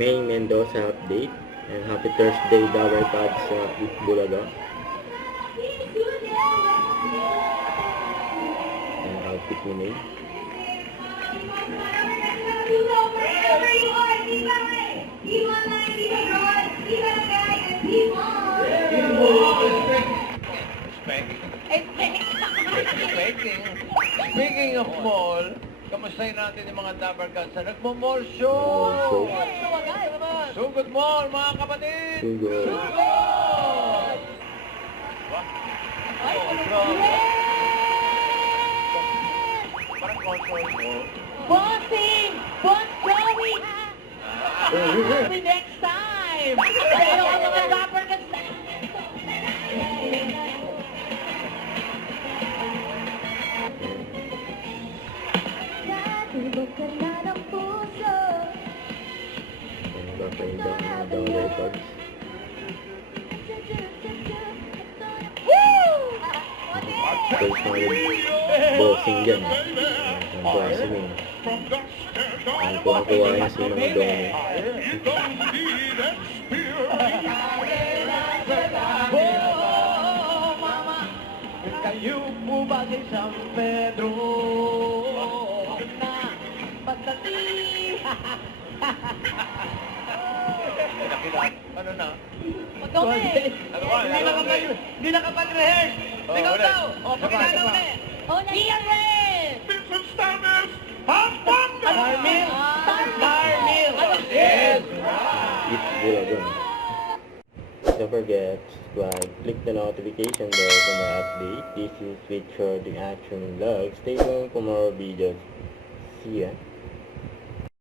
May Mendoza update. And happy Thursday, Dabber Cards sa Bulaga. And outfit ni May. Speaking of mall, kamustahin natin yung mga Dabber Cards na nagmo-mall show. Sugod mall, mga kapatid! Sugod. Sugod! Parang control mo. Bossing! Boss Joey! Happy next time! Pero ang mga Dabber Cards na... Tibok ka na ng puso. And papainda ng Dabber Cards. First mga bossing dyan. Ang bossing. Ang kuha-kuha yan sa mga domo. Oh, mama! Kayo po ba si San Pedro? Na pagdating! Ano na? Magdome! Ano ba? Hindi nakapag-rehearse! Ikaw ulit. daw! O, pakilala ulit! Ian Red! Starmill! Starmill! Yes! Eat Bulaga. Don't forget to subscribe, click the notification bell for my update. This is with Shorting Action Vlog. Stay tuned for more videos. See ya.